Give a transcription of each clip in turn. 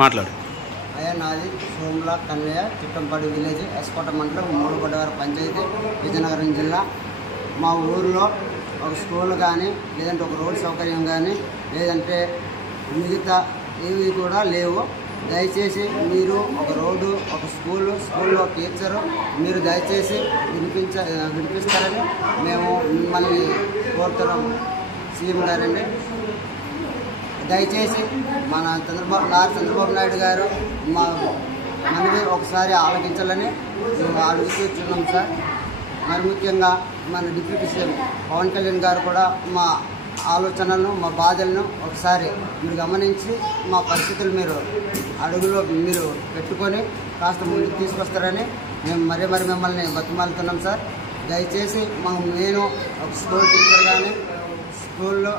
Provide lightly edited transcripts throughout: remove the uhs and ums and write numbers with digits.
మాట్లాడు. అయ్యా నాది సోమ్లా కన్వయ్య, చిట్టంపాడు విలేజ్, ఎస్కోట మండలం, మూడుగొడ్డవారి పంచాయతీ, విజయనగరం జిల్లా. మా ఊరిలో ఒక స్కూల్ కానీ, లేదంటే ఒక రోడ్ సౌకర్యం కానీ, లేదంటే మిగతా ఏవి కూడా లేవు. దయచేసి మీరు ఒక రోడ్డు, ఒక స్కూల్లో టీచరు మీరు దయచేసి వినిపిస్తారని మేము మిమ్మల్ని కోరుతున్నాము. సీఎం గారండి, దయచేసి మన చంద్రబాబు నాయుడు గారు మా మనవి ఒకసారి ఆలోచించాలని మేము అడుగుతున్నాం సార్. మరి ముఖ్యంగా మన డిప్యూటీ సీఎం పవన్ కళ్యాణ్ గారు కూడా మా ఆలోచనలను, మా బాధలను ఒకసారి మీరు గమనించి మా పరిస్థితులు అడుగులో మీరు పెట్టుకొని కాస్త ముందుకు తీసుకొస్తారని మేము మరీ మిమ్మల్ని బతిమాలుతున్నాం సార్. దయచేసి నేను ఒక స్కూల్ టీచర్ కానీ స్కూల్లో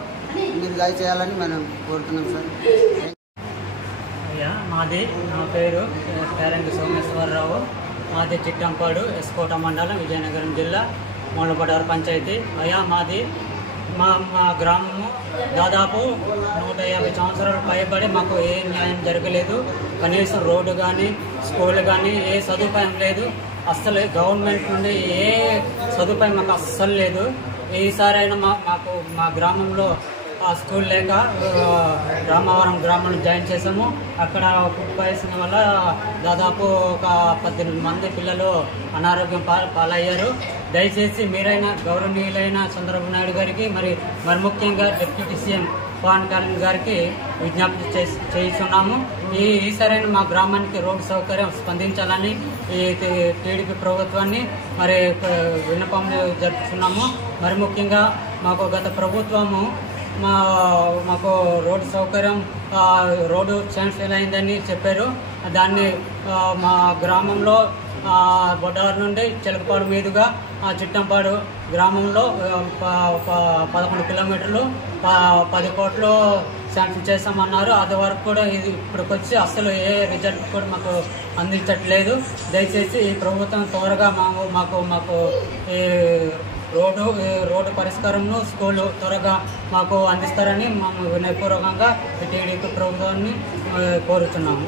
మీరు దయచేయాలని మనం కోరుతున్నాం సార్. అయ్యా నా పేరు పేరంగి సోమేశ్వరరావు. మాది చిట్టంపాడు, ఎస్కోట మండలం, విజయనగరం జిల్లా, మూలపడారు పంచాయతీ. అయ్యా మా గ్రామము దాదాపు 150 సంవత్సరాలు పైబడి మాకు ఏ న్యాయం జరగలేదు. కనీసం రోడ్డు కానీ, స్కూల్ కానీ ఏ సదుపాయం లేదు. అస్సలు గవర్నమెంట్ నుండి ఏ సదుపాయం మాకు అస్సలు లేదు. ఈసారైనా మా గ్రామంలో ఆ స్కూల్ లేక రామవరం గ్రామంలో జాయిన్ చేసాము. అక్కడ ఫుడ్ పాయిజన్ వల్ల దాదాపు ఒక 18 మంది పిల్లలు అనారోగ్యం పాలయ్యారు. దయచేసి మీరైనా గౌరవనీయులైన చంద్రబాబు నాయుడు గారికి మరి ముఖ్యంగా డిప్యూటీ సీఎం పవన్ కళ్యాణ్ గారికి విజ్ఞప్తి చేస్తున్నాము. ఈసారైనా మా గ్రామానికి రోడ్డు సౌకర్యం స్పందించాలని ఈ టీడీపీ ప్రభుత్వాన్ని విన్నపం జరుపుతున్నాము. మరి ముఖ్యంగా మాకు గత ప్రభుత్వము మాకు రోడ్డు సౌకర్యం రోడ్డు శాంక్షన్ అయిందని చెప్పారు. దాన్ని మా గ్రామంలో బొడ్డారు నుండి చిలకపాడు మీదుగా చిట్టంపాడు గ్రామంలో 11 కిలోమీటర్లు 10 కోట్లు శాంక్షన్ చేస్తామన్నారు. అది వరకు కూడా ఇప్పటికొచ్చి అసలు ఏ రిజల్ట్ కూడా మాకు అందించట్లేదు. దయచేసి ఈ ప్రభుత్వం త్వరగా మాకు ఈ రోడ్డు పరిష్కారంను స్కూలు త్వరగా మాకు అందిస్తారని మేము వినయపూర్వకంగా టీడీపీ ప్రభుత్వాన్ని కోరుతున్నాము.